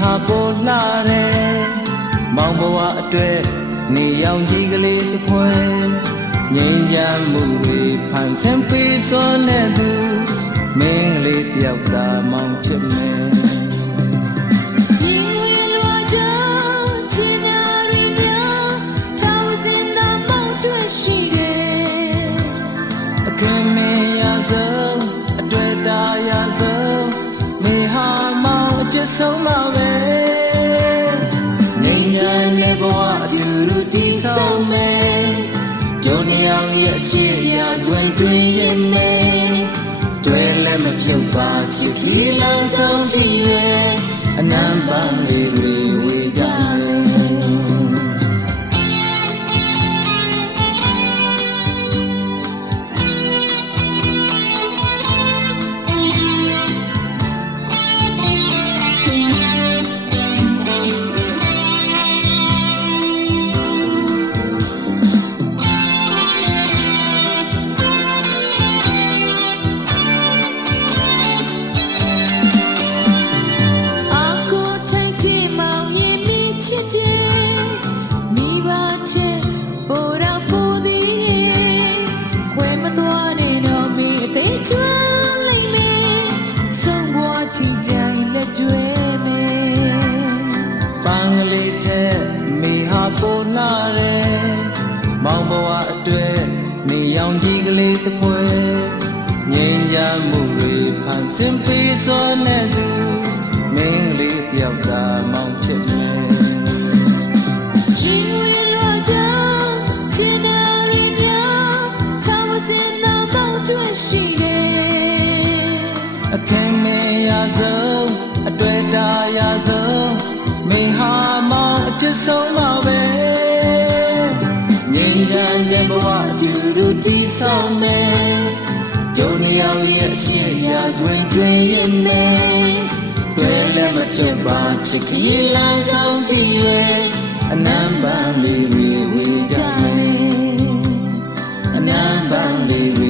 ဟာပေါ်လာတယ်မောင်ဘဝအတွက်နေရောင်ကြီးကလေးတစ်ဖွဲငြိမ်းချမ်းမှုတွေဖန်ဆင်းပေးစွမ်းတဲ့သူမင်းကလေးတယောက်သာမောင်ချစ်မယ် ဆောင်မယ်ကျုံနေအောင်ရဲ့အရှိရာဇဝင်တွင်ရင်မယ်တွေ့လည်းမပြုတ်ပါချစ်ခီလန်းဆုံးချီရဲ့အနမ်းပန်းလေး မှုတွေဖန်ဆင်းပေးစွာနဲ့သူမင်းလေးတယောက်သာမောင်ချစ်မယ်ရှိတယ်အခင်းမရဆုံးအတွေ့တာရဆုံးမင်းဟာမောင်အချစ်ဆုံးမှာပဲငြိမ်းချမ်းတဲ့ဘဝအတူတူတည်ဆောင်မယ် ကျုံနေအောင်ရဲ့ရှိရာဇဝင်တွင်ရင်မယ်တွေ့လည်းမဖြစ်ပါချစ်ခီလမ်းဆောင်ချီရဲ့အနမ်းပန်းလေးတွေဝေးကြမယ်အနမ်းပန်းလေးတွေ